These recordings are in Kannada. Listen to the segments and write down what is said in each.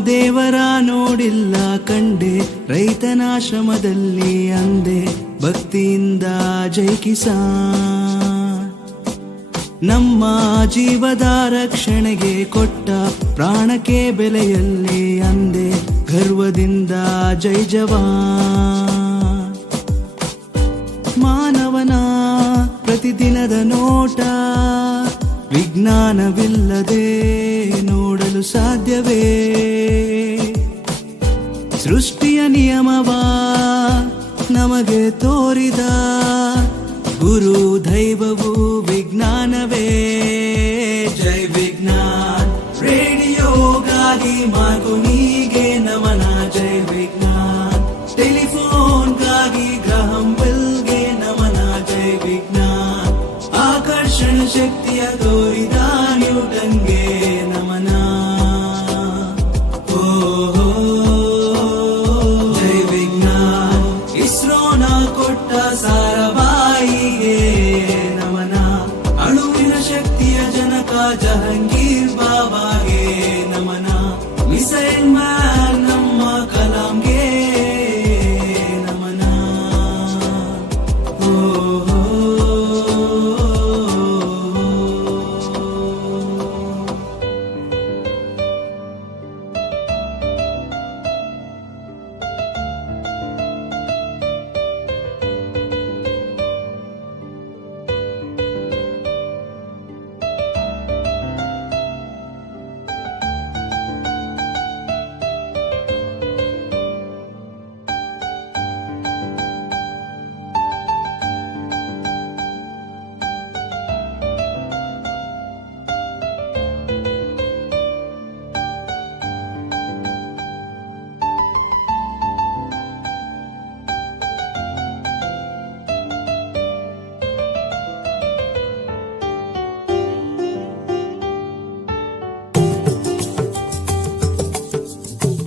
ದೇವರ ನೋಡಿಲ್ಲ ಕಂಡೆ, ರೈತನಾಶ್ರಮದಲ್ಲಿ ಅಂದೆ ಭಕ್ತಿಯಿಂದ ಜೈ ಕಿಸಾನ್. ನಮ್ಮ ಜೀವದ ರಕ್ಷಣೆಗೆ ಕೊಟ್ಟ ಪ್ರಾಣಕ್ಕೆ ಬೆಲೆಯಲ್ಲಿ ಅಂದೆ ಗರ್ವದಿಂದ ಜೈ ಜವಾನ್. ಮಾನವನ ಪ್ರತಿದಿನದ ನೋಟ ವಿಜ್ಞಾನವಿಲ್ಲದೆ ನೋಡಲು ಸಾಧ್ಯವೇ? ಸೃಷ್ಟಿಯ ನಿಯಮವ ನಮಗೆ ತೋರಿದ ಗುರು ದೈವವು ವಿಜ್ಞಾನವೇ. ಜೈ ವಿಜ್ಞಾನ್ ರೇಡಿಯೋಗಾಗಿ ಮಾರ್ಕೋನಿಗೆ ನಮನ. ಜೈ ವಿಜ್ಞಾನ್ ಟೆಲಿಫೋನ್ಗಾಗಿ ಗ್ರಹಂ ಬೆಲ್ಗೆ ನಮನ. ಜೈ ವಿಜ್ಞಾನ್ ಆಕರ್ಷಣ ಶಕ್ತಿಯ ತೋರಿದ ನ್ಯೂಟನ್ಗೆ ನಮನ. ಜೈ ವಿಜ್ಞಾನ್ ಇಸ್ರೋನ ಕೊಟ್ಟ ಸಾರಾಭಾಯಿಗೆ ನಮನ. ಅಣುವಿನ ಶಕ್ತಿಯ ಜನಕ ಜಹಂಗೀರ್ ಬಾಬಾಗೆ ನಮನ. ಮಿಸೈಲ್ ಮ್ಯಾನ್ ನಮ್ಮ ಕಲಾಂಗೆ ನಮನ.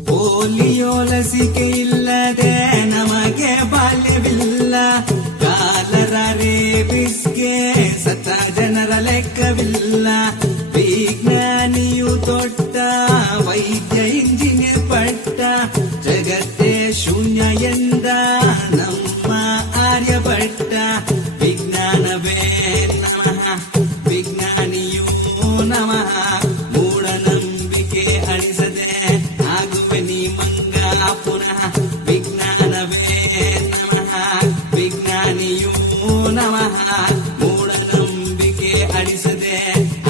ಪೋಲಿಯೋ ಲಸಿಕೆ ಇಲ್ಲದೆ ನಮಗೆ ಬಾಲ್ಯವಿಲ್ಲ. ಕಾಲರ ರೇಬಿಸ್ಗೆ ಸತ್ತ ಜನರ ಲೆಕ್ಕವಿಲ್ಲ. ವಿಜ್ಞಾನಿಯು ತೊಟ್ಟ ವೈದ್ಯ ಇಂಜಿನಿಯರ್ ಪಟ್ಟ. ಜಗತ್ತೇ ಶೂನ್ಯ ಎಂದ ನಮ್ಮ ಆರ್ಯಭಟ್ಟ. ವಿಜ್ಞಾನವೇ ನಮಃ, ವಿಜ್ಞಾನಿಯೂ ನಮಃ. ಮೂಢನಂಬಿಕೆ ಅಳಿಸದೆ ಆಗುವೆ ನೀ ಮಂಗ ಪುನಃ. ವಿಜ್ಞಾನವೇ ನಮಃ, ವಿಜ್ಞಾನಿಯೂ ನಮಃ. ಮೂಢನಂಬಿಕೆ ಅಳಿಸದೆ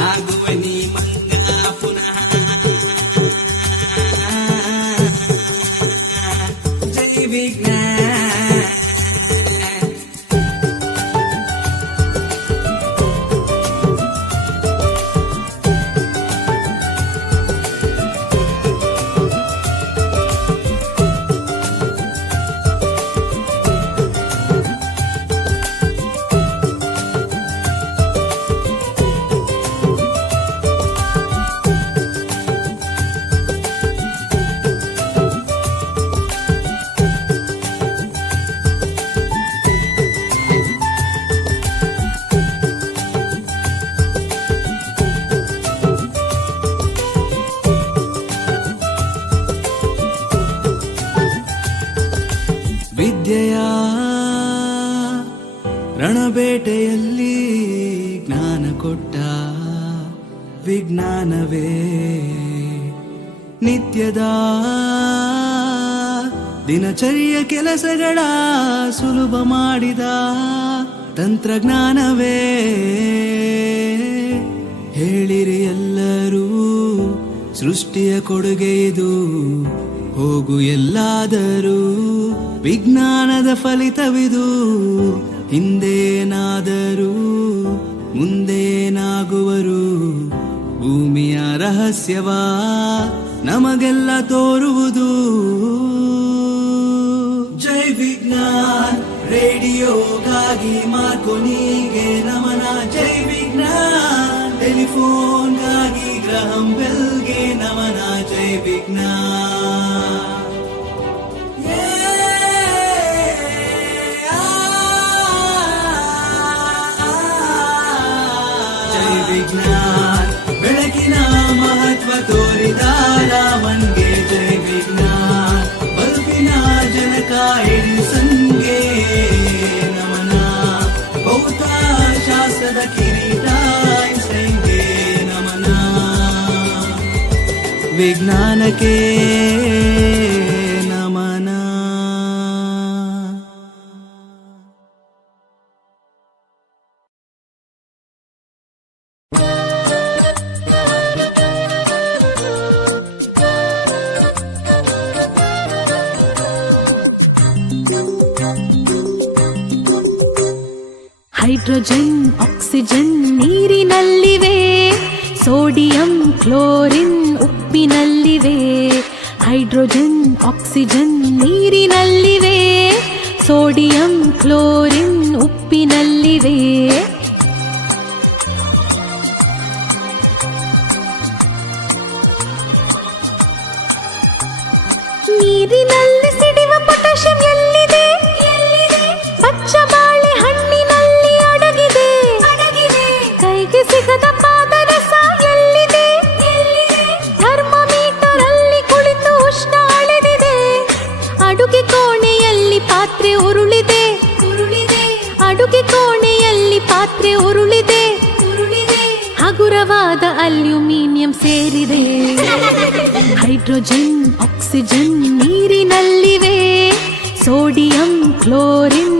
ಆಗುವೆ ನೀ ಮಂಗ ಪುನಃ. ಜೈ ವಿಜ್ಞಾನ. ವಿದ್ಯೆಯ ರಣಬೇಟೆಯಲ್ಲಿ ಜ್ಞಾನ ಕೊಟ್ಟ ವಿಜ್ಞಾನವೇ. ನಿತ್ಯದ ದಿನಚರಿಯ ಕೆಲಸಗಳ ಸುಲಭ ಮಾಡಿದ ತಂತ್ರಜ್ಞಾನವೇ. ಹೇಳಿರಿ ಎಲ್ಲರೂ ಸೃಷ್ಟಿಯ ಕೊಡುಗೆ ಇದು. ಹೋಗು ಎಲ್ಲಾದರೂ ವಿಜ್ಞಾನದ ಫಲಿತವಿದು. ಹಿಂದೇನಾದರೂ ಮುಂದೇನಾಗುವರು. ಭೂಮಿಯ ರಹಸ್ಯವ ನಮಗೆಲ್ಲ ತೋರುವುದು. ಜೈ ವಿಜ್ಞಾನ್ ರೇಡಿಯೋಗಾಗಿ ಮಾರ್ಕೋನಿಗೆ ನಮನ. ಜೈ ವಿಜ್ಞಾನ್ ಟೆಲಿಫೋನ್ಗಾಗಿ ಗ್ರಹಂ ಬೆಲ್ಗೆ ನಮನ. ಜೈ ವಿಜ್ಞಾನ್. ಜೈ ವಿಜ್ಞಾನ್ ಬೆಳಕಿನ ಮಹತ್ವ ತೋರಿದ ರಾಮನ್ಗೆ. ವಿಜ್ಞಾನಕ್ಕೆ ನಮನ. ಹೈಡ್ರೋಜನ್ ಆಕ್ಸಿಜನ್ ನೀರಿನಲ್ಲಿವೆ, ಸೋಡಿಯಂ ಕ್ಲೋರಿನ್ ಉಪ್ಪಿನಲ್ಲಿವೆ. ಹೈಡ್ರೋಜನ್ ಆಕ್ಸಿಜನ್ ನೀರಿನಲ್ಲಿವೆ, ಸೋಡಿಯಂ ಕ್ಲೋರಿನ್ ಉಪ್ಪಿನಲ್ಲಿವೆ. ನೀರಿನಲ್ಲಿ ಸಿಡಿವ ಪೊಟ್ಯಾಷಿಯಂ ಎಲ್ಲಿದೆ? ಪಚ್ಚ ಬಾಳೆ ಹಣ್ಣಿನಲ್ಲಿ ಅಡಗಿದೆ. ಕೈಗೆ ಸಿಗದ ಪಾದರಸ ಎಲ್ಲಿದೆ? ಥರ್ಮೋಮೀಟರ್ ಅಲ್ಲಿ ಕುಳಿತು ಉಷ್ಣ ಅಳೆದಿದೆ. ಅಡುಗೆ ಕೋಣೆಯಲ್ಲಿ ಪಾತ್ರೆ ಉರುಳಿದೆ. ಅಡುಗೆ ಕೋಣೆಯಲ್ಲಿ ಪಾತ್ರೆ ಉರುಳಿದೆ. ಹಗುರವಾದ ಅಲ್ಯೂಮಿನಿಯಂ ಸೇರಿದೆ. ಹೈಡ್ರೋಜನ್ ಆಕ್ಸಿಜನ್ ನೀರಿನಲ್ಲಿವೆ, ಸೋಡಿಯಂ ಕ್ಲೋರಿನ್